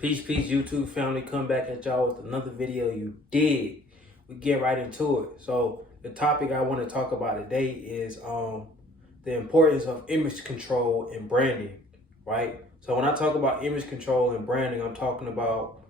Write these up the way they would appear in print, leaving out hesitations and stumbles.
Peace, YouTube family. Come back at y'all with another video. You did. We get right into it. So the topic I want to talk about today is the importance of image control and branding, right? So when I talk about image control and branding, I'm talking about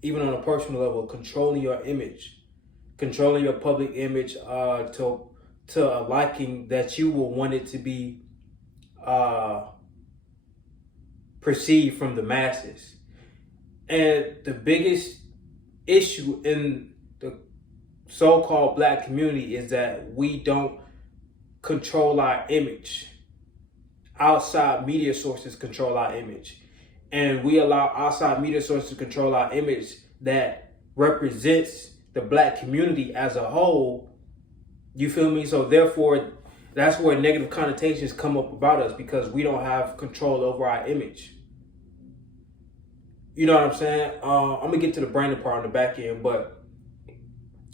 even on a personal level, controlling your image, controlling your public image to a liking that you will want it to be perceived from the masses. And the biggest issue in the so-called black community is that we don't control our image. Outside media sources control our image. And we allow outside media sources to control our image that represents the black community as a whole. You feel me? So therefore, that's where negative connotations come up about us, because we don't have control over our image. You know what I'm saying? I'm gonna get to the branding part on the back end, but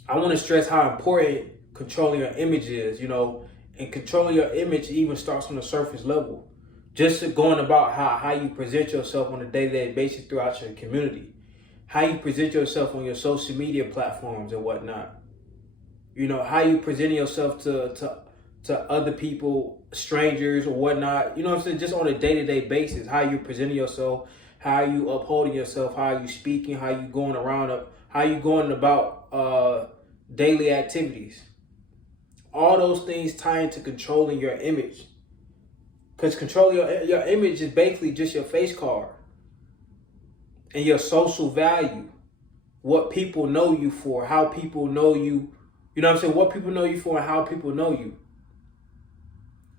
I want to stress how important controlling your image is. And controlling your image even starts on the surface level. Just going about how you present yourself on a day-to-day basis throughout your community, how you present yourself on your social media platforms and whatnot. How you present yourself to other people, strangers or whatnot. You know what I'm saying? Just on a day-to-day basis, how you presenting yourself, how you upholding yourself, how you speaking, how you going around, how you going about daily activities. All those things tie into controlling your image. Because controlling your image is basically just your face card and your social value. What people know you for, how people know you. You know what I'm saying? What people know you for and how people know you.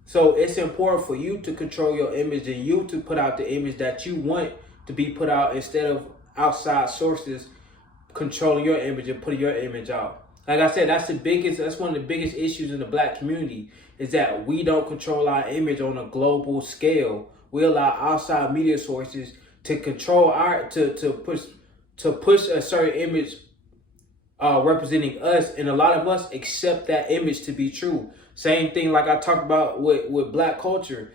So it's important for you to control your image and you to put out the image that you want to be put out, instead of outside sources controlling your image and putting your image out. Like I said, that's one of the biggest issues in the black community, is that we don't control our image on a global scale. We allow outside media sources to control to push a certain image representing us, and a lot of us accept that image to be true. Same thing like I talked about with black culture.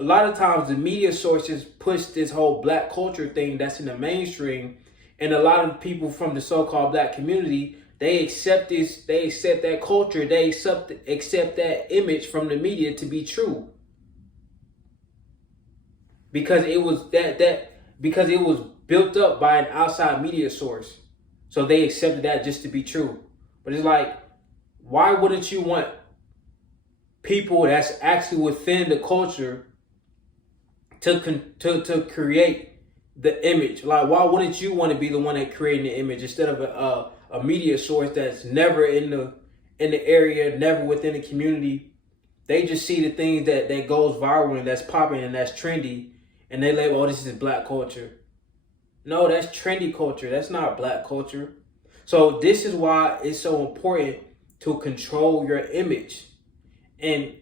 A lot of times the media sources push this whole black culture thing that's in the mainstream, and a lot of people from the so-called black community, they accept that culture, they accept that image from the media to be true. Because it was because it was built up by an outside media source. So they accepted that just to be true. But it's like, why wouldn't you want people that's actually within the culture to create the image? Like, why wouldn't you want to be the one that creating the image, instead of a media source that's never in the area, never within the community? They just see the things that goes viral and that's popping and that's trendy, and they label, oh, this is black culture. No, that's trendy culture. That's not black culture. So this is why it's so important to control your image. And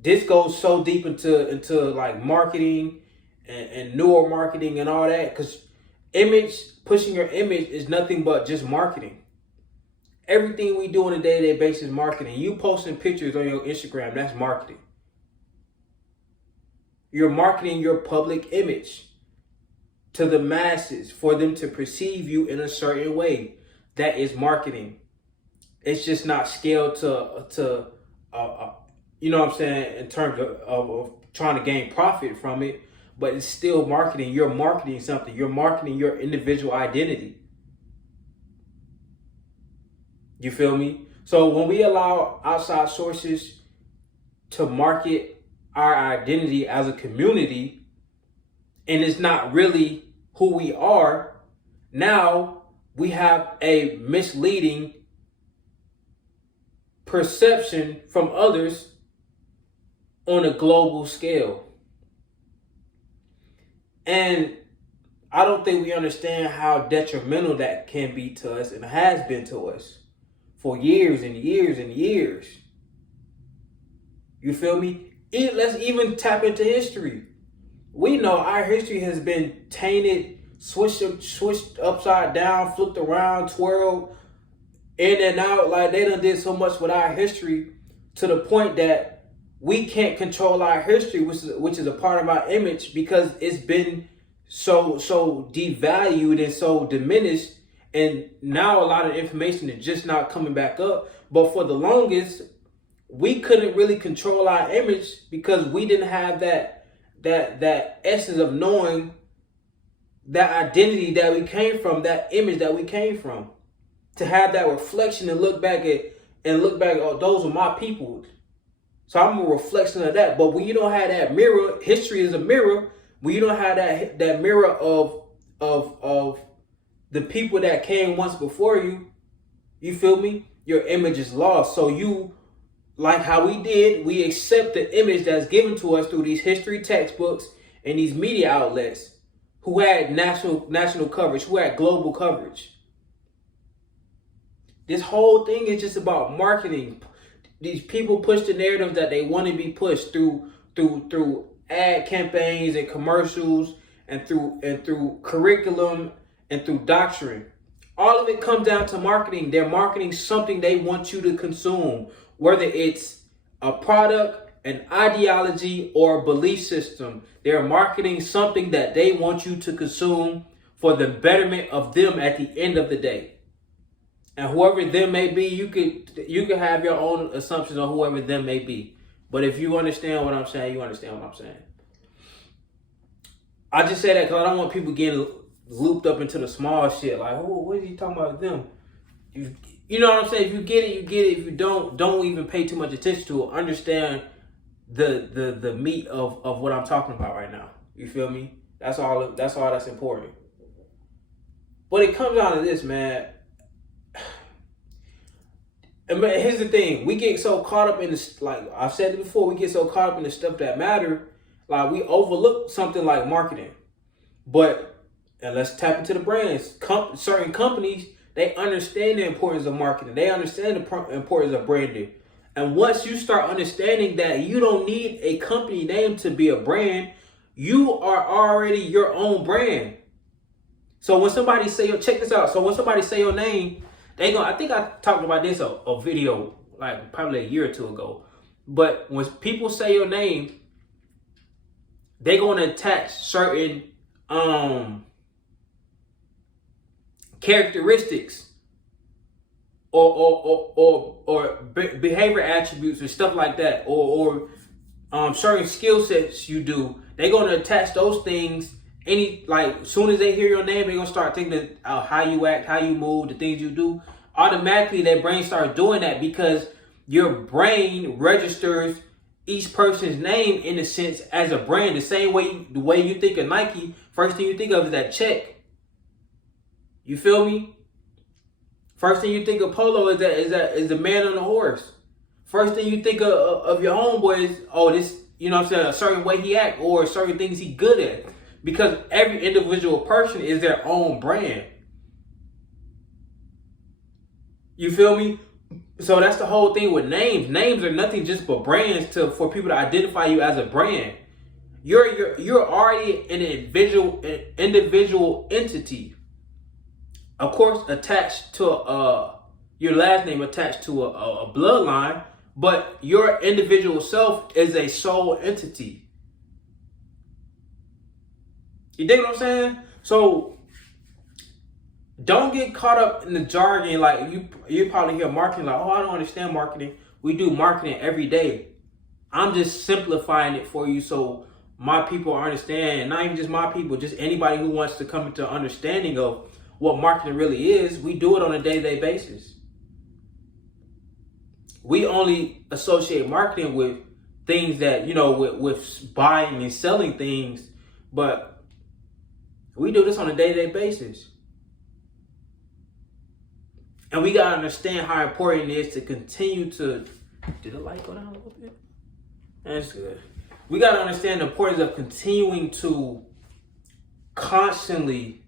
this goes so deep into like marketing and newer marketing and all that, because pushing your image is nothing but just marketing. Everything we do on a day-to-day basis is marketing. You posting pictures on your Instagram, that's marketing. You're marketing your public image to the masses for them to perceive you in a certain way. That is marketing. It's just not scaled to you know what I'm saying, in terms of trying to gain profit from it, but it's still marketing. You're marketing something. You're marketing your individual identity. You feel me? So when we allow outside sources to market our identity as a community, and it's not really who we are, now we have a misleading perception from others on a global scale. And I don't think we understand how detrimental that can be to us, and has been to us for years and years and years. You feel me? Let's even tap into history. We know our history has been tainted, switched upside down, flipped around, twirled in and out. Like, they done did so much with our history, to the point that we can't control our history, which is a part of our image, because it's been so devalued and so diminished, and now a lot of information is just not coming back up. But for the longest, we couldn't really control our image because we didn't have that essence of knowing that identity that we came from, that image that we came from, to have that reflection and look back, oh, those are my people. So I'm a reflection of that. But when you don't have that mirror, history is a mirror. When you don't have that mirror of the people that came once before you, you feel me? Your image is lost. So you, like how we accept the image that's given to us through these history textbooks and these media outlets who had national coverage, who had global coverage. This whole thing is just about marketing. These people push the narrative that they want to be pushed through ad campaigns and commercials and through curriculum and through doctrine. All of it comes down to marketing. They're marketing something they want you to consume, whether it's a product, an ideology, or a belief system. They're marketing something that they want you to consume for the betterment of them at the end of the day. And whoever them may be, you could have your own assumptions on whoever them may be. But if you understand what I'm saying, you understand what I'm saying. I just say that because I don't want people getting looped up into the small shit. Like, what are you talking about with them? You know what I'm saying? If you get it, you get it. If you don't even pay too much attention to it. Understand the meat of what I'm talking about right now. You feel me? That's all that's important. But it comes down to this, man. And here's the thing: we get so caught up in this, like I've said it before, we get so caught up in the stuff that matter, like we overlook something like marketing. And let's tap into the brands. Certain companies, they understand the importance of marketing. They understand the importance of branding. And once you start understanding that you don't need a company name to be a brand, you are already your own brand. So when somebody say, check this out. So when somebody say your name, I think I talked about this a video like probably a year or two ago. But when people say your name, they're going to attach certain characteristics or behavior attributes or stuff like that, or certain skill sets you do. They're going to attach those things. As soon as they hear your name, they're gonna start thinking how you act, how you move, the things you do. Automatically, their brain starts doing that because your brain registers each person's name in a sense as a brand. The way you think of Nike, first thing you think of is that check. You feel me? First thing you think of Polo is the man on the horse. First thing you think of your homeboy is, this, you know what I'm saying, a certain way he act or certain things he good at. Because every individual person is their own brand. You feel me? So that's the whole thing with names. Names are nothing just but brands for people to identify you as a brand. You're already an individual entity. Of course, attached to your last name attached to a bloodline, but your individual self is a sole entity. You dig what I'm saying? So don't get caught up in the jargon. Like you probably hear marketing like, oh, I don't understand marketing. We do marketing every day. I'm just simplifying it for you so my people understand, and not even just my people, just anybody who wants to come into understanding of what marketing really is. We do it on a day-to-day basis. We only associate marketing with things that, with buying and selling things, but we do this on a day-to-day basis. And we got to understand how important it is to continue to... Did the light go down a little bit? That's good. We got to understand the importance of continuing to constantly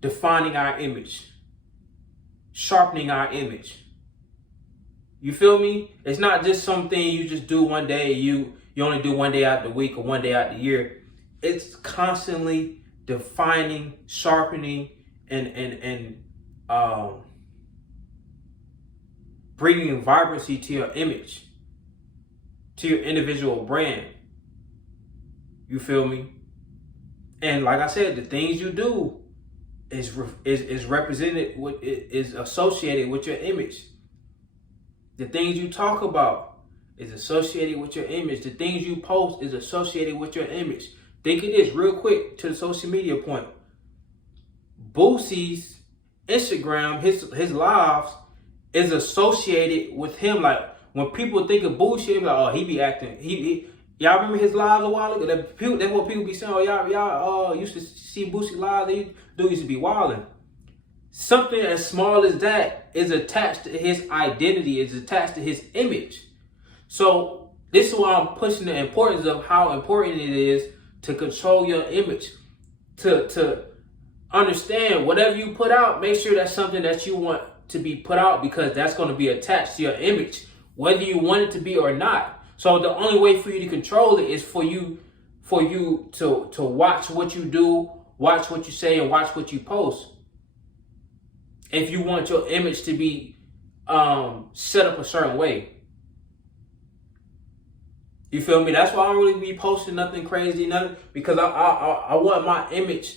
defining our image. Sharpening our image. You feel me? It's not just something you just do one day, you only do one day out the week or one day out the year. It's constantly defining, sharpening, and bringing vibrancy to your image, to your individual brand. You feel me? And like I said, the things you do is represented with, is associated with your image. The things you talk about is associated with your image. The things you post is associated with your image. Think of this real quick to the social media point. Boosie's Instagram, his lives is associated with him. Like when people think of Boosie, like, oh, he be acting. Y'all remember his lives a while ago? That's what people be saying. Oh, y'all used to see Boosie live. Dude used to be wilding. Something as small as that is attached to his identity, is attached to his image. So this is why I'm pushing the importance of how important it is to control your image, to understand whatever you put out, make sure that's something that you want to be put out, because that's going to be attached to your image, whether you want it to be or not. So the only way for you to control it is for you to watch what you do, watch what you say, and watch what you post. If you want your image to be set up a certain way. You feel me? That's why I don't really be posting nothing crazy, nothing, because I want my image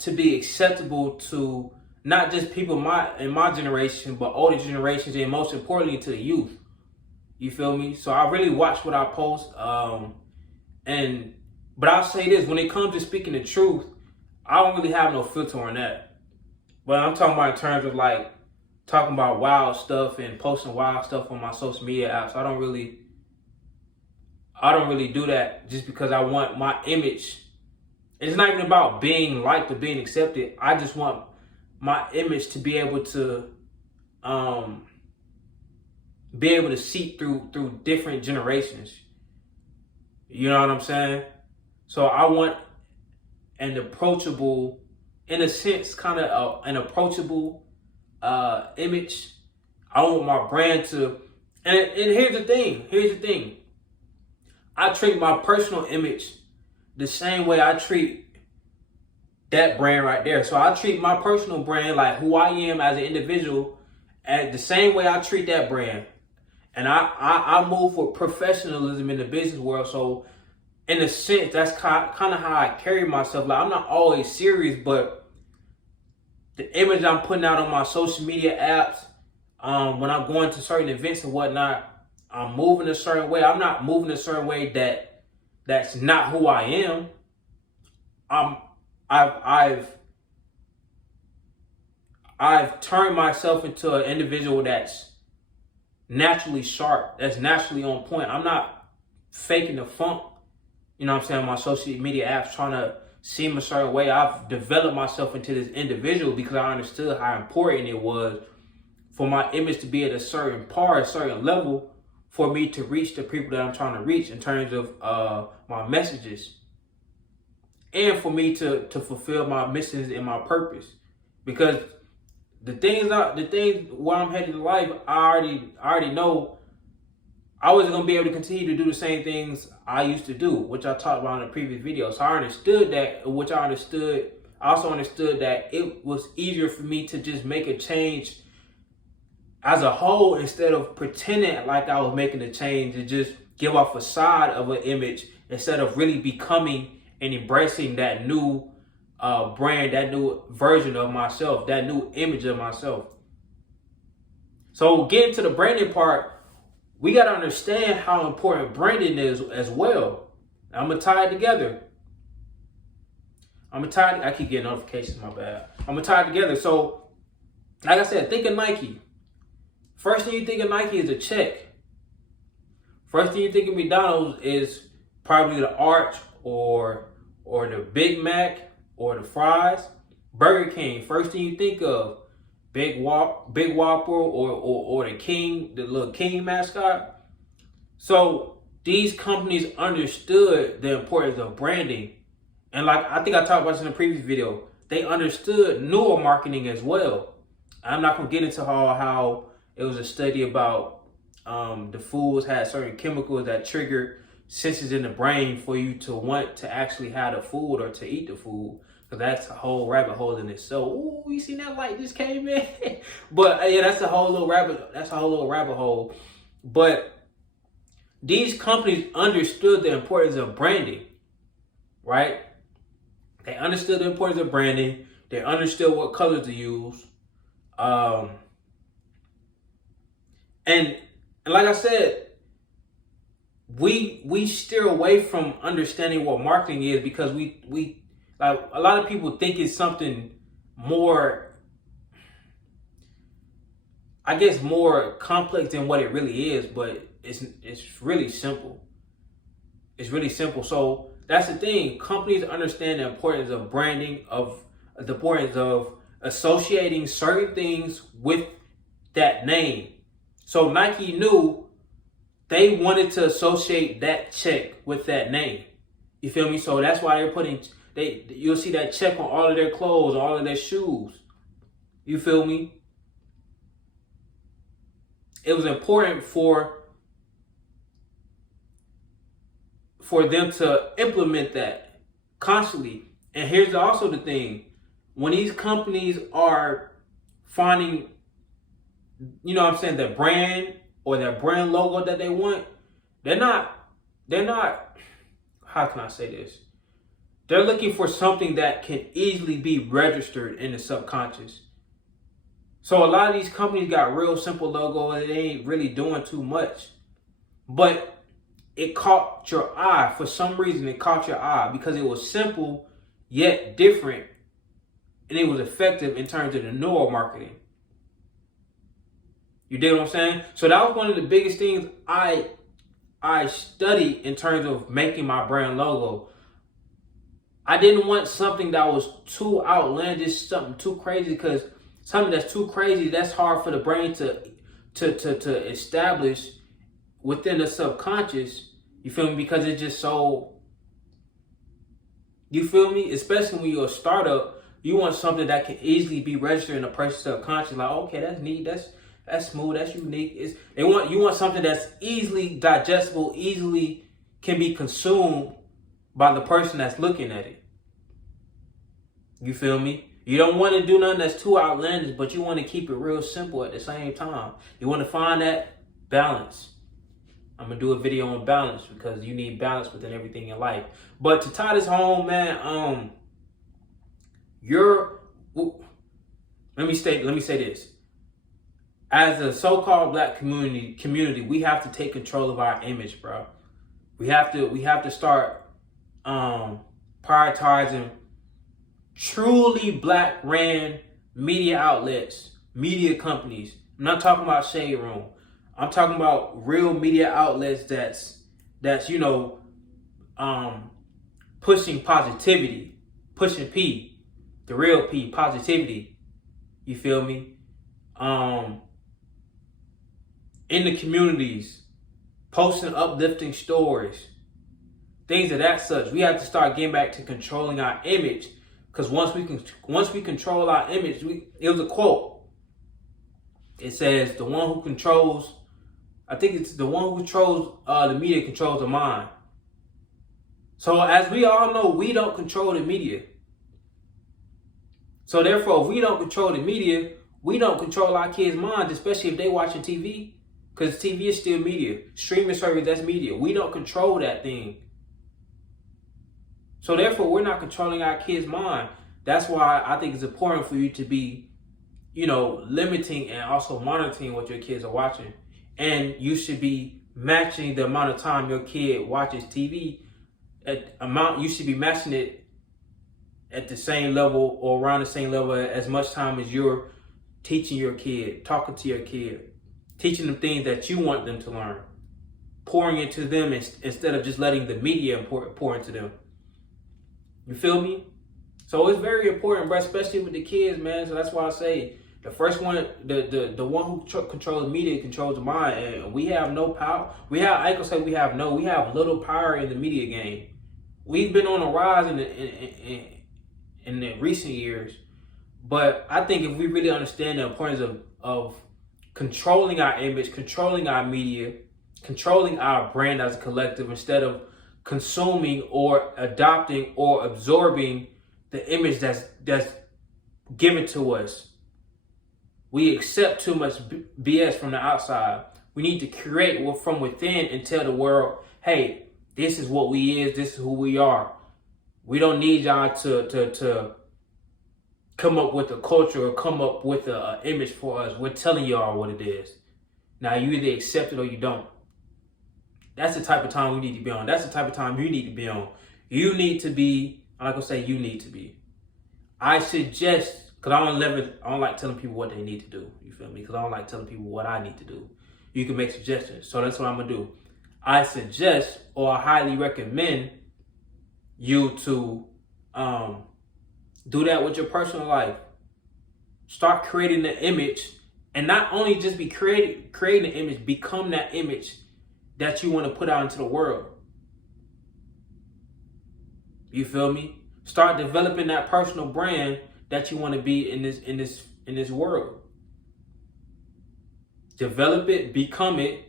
to be acceptable to not just people in my generation, but older generations, and most importantly to the youth. You feel me? So I really watch what I post. But I'll say this, when it comes to speaking the truth, I don't really have no filter on that. But I'm talking about in terms of like talking about wild stuff and posting wild stuff on my social media apps. I don't really do that just because I want my image. It's not even about being liked or being accepted. I just want my image to be able to seep through different generations. You know what I'm saying? So I want an approachable, in a sense, kind of an approachable image. I want my brand to, and here's the thing. I treat my personal image the same way I treat that brand right there. So I treat my personal brand, like who I am as an individual, at the same way I treat that brand. And I move for professionalism in the business world. So in a sense, that's kind of how I carry myself. Like I'm not always serious, but the image I'm putting out on my social media apps, when I'm going to certain events and whatnot, I'm moving a certain way. I'm not moving a certain way that's not who I am. I've turned myself into an individual that's naturally sharp, that's naturally on point. I'm not faking the funk, you know what I'm saying, on my social media apps, trying to seem a certain way. I've developed myself into this individual because I understood how important it was for my image to be at a certain level, for me to reach the people that I'm trying to reach in terms of my messages, and for me to fulfill my missions and my purpose. Because the things where I'm headed in life, I already know I wasn't gonna be able to continue to do the same things I used to do, which I talked about in the previous video. So I understood that, I also understood that it was easier for me to just make a change as a whole, instead of pretending like I was making a change, and just give off a facade of an image, instead of really becoming and embracing that new brand, that new version of myself, that new image of myself. So getting to the branding part, we got to understand how important branding is as well. I'm going to tie it together. I keep getting notifications, my bad. I'm going to tie it together. So, like I said, think of Nike. First thing you think of Nike is a check. First thing you think of McDonald's is probably the arch or the Big Mac or the fries. Burger King, first thing you think of, Big Whopper or the King, the little King mascot. So these companies understood the importance of branding. And like I think I talked about this in the previous video, they understood newer marketing as well. I'm not gonna get into how it was a study about the foods had certain chemicals that triggered senses in the brain for you to want to actually have the food or to eat the food. because that's a whole rabbit hole in itself. Ooh, you seen that light just came in? But yeah, that's a whole little rabbit hole. But these companies understood the importance of branding, right? They understood the importance of branding. They understood what colors to use. And like I said, we steer away from understanding what marketing is because we like a lot of people think it's something more, I guess, more complex than what it really is, but it's really simple. It's really simple. So that's the thing. Companies understand the importance of branding, of the importance of associating certain things with that name. So Nike knew they wanted to associate that check with that name. You feel me? So that's why they're putting, you'll see that check on all of their clothes, all of their shoes. You feel me? It was important for them to implement that constantly. And here's also the thing. When these companies are finding, you know what I'm saying, the brand or their brand logo that they want, they're not, how can I say this? They're looking for something that can easily be registered in the subconscious. So a lot of these companies got real simple logo and they ain't really doing too much. But it caught your eye. For some reason, it caught your eye because it was simple yet different, and it was effective in terms of the neural marketing. You dig what I'm saying? So that was one of the biggest things I studied in terms of making my brand logo. I didn't want something that was too outlandish, something too crazy, because something that's too crazy, that's hard for the brain to establish within the subconscious. You feel me? Because it's just so, you feel me? Especially when you're a startup, you want something that can easily be registered in a person's subconscious. Like, okay, that's neat, that's smooth, that's unique. You want something that's easily digestible, easily can be consumed by the person that's looking at it. You feel me? You don't want to do nothing that's too outlandish, but you want to keep it real simple at the same time. You want to find that balance. I'm going to do a video on balance because you need balance within everything in life. But to tie this home, man, let me say this. As a so-called black community, we have to take control of our image, bro. We have to start prioritizing truly black ran media outlets, media companies. I'm not talking about Shade Room. I'm talking about real media outlets that's pushing positivity, pushing P, the real P, positivity. You feel me? In the communities, posting uplifting stories, things of that such. We have to start getting back to controlling our image, because once we control our image, it was a quote. It says, "The one who controls, I think it's the one who controls the media controls the mind." So as we all know, we don't control the media. So therefore, if we don't control the media, we don't control our kids' minds, especially if they watching TV, because TV is still media. Streaming service, that's media. We don't control that thing. So therefore, we're not controlling our kids' mind. That's why I think it's important for you to be, limiting and also monitoring what your kids are watching. And you should be matching the amount of time your kid watches TV. You should be matching it at the same level or around the same level as much time as you're teaching your kid, talking to your kid, teaching them things that you want them to learn, pouring into them instead of just letting the media pour into them. You feel me? So it's very important, bro, especially with the kids, man. So that's why I say the first one, the one who controls media controls the mind, and we have no power. We have little power in the media game. We've been on a rise in the recent years, but I think if we really understand the importance of controlling our image, controlling our media, controlling our brand as a collective, instead of consuming or adopting or absorbing the image that's given to us. We accept too much BS from the outside. We need to create from within and tell the world, hey, this is what we is, this is who we are. We don't need y'all to come up with a culture or come up with an image for us. We're telling y'all what it is. Now, you either accept it or you don't. That's the type of time we need to be on. That's the type of time you need to be on. You need to be, I'm not going to say you need to be. I suggest, because I don't like telling people what they need to do. You feel me? Because I don't like telling people what I need to do. You can make suggestions. So that's what I'm going to do. I suggest or I highly recommend you to do that with your personal life. Start creating the image, and not only just be creating the image, become that image that you want to put out into the world. You feel me? Start developing that personal brand that you want to be in this world. Develop it, become it,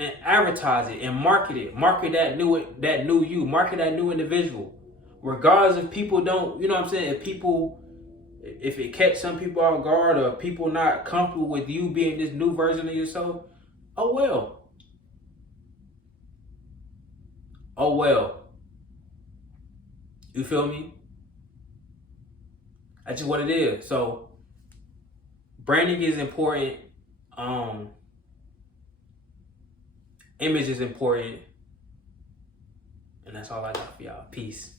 and advertise it and market it. Market that new you. Market that new individual. Regardless if people don't, you know what I'm saying? If it catch some people off guard, or people not comfortable with you being this new version of yourself, oh well. Oh well. You feel me? That's just what it is. So branding is important. Image is important. And that's all I got for y'all. Peace.